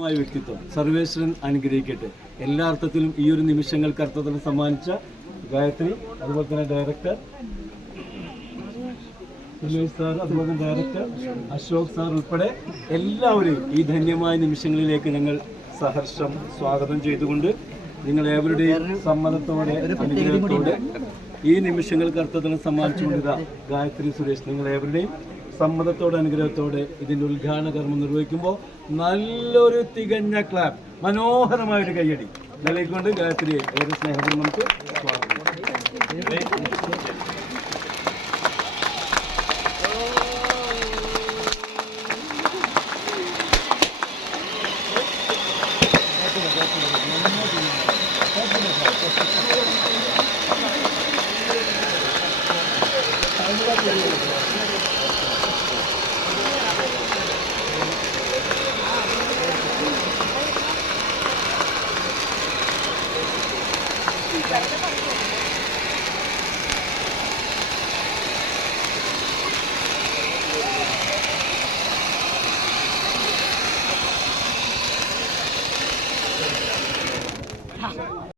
വ്യക്തിത്വം സർവേശ്വരൻ അനുഗ്രഹിക്കട്ടെ. എല്ലാ അർത്ഥത്തിലും ഈ ഒരു നിമിഷങ്ങൾക്ക് അർത്ഥത്തിന് സമ്മാനിച്ച ഗായത്രി, അതുപോലെ തന്നെ ഡയറക്ടർ സാർ, അതുപോലെ തന്നെ ഡയറക്ടർ അശോക് സാർ ഉൾപ്പെടെ എല്ലാവരെയും ഈ ധന്യമായ നിമിഷങ്ങളിലേക്ക് ഞങ്ങൾ സഹർഷം സ്വാഗതം ചെയ്തുകൊണ്ട് നിങ്ങളേവരുടെയും സമ്മതത്തോടെ അനുഗ്രഹത്തോടെ ഈ നിമിഷങ്ങൾക്ക് അർത്ഥത്തിന് സമ്മാനിച്ചുകൊണ്ടിരുന്ന ഗായത്രി സുരേഷ്, നിങ്ങളേവരുടെയും സമ്മതത്തോടെ അനുഗ്രഹത്തോടെ ഇതിൻ്റെ ഉദ്ഘാടന കർമ്മം നിർവഹിക്കുമ്പോൾ നല്ലൊരു തികഞ്ഞ ക്ലാപ്പ്, മനോഹരമായൊരു കയ്യടി നൽകിക്കൊണ്ട് ഗായത്രിയെ ഏറെ സ്നേഹത്തിൽ നമുക്ക്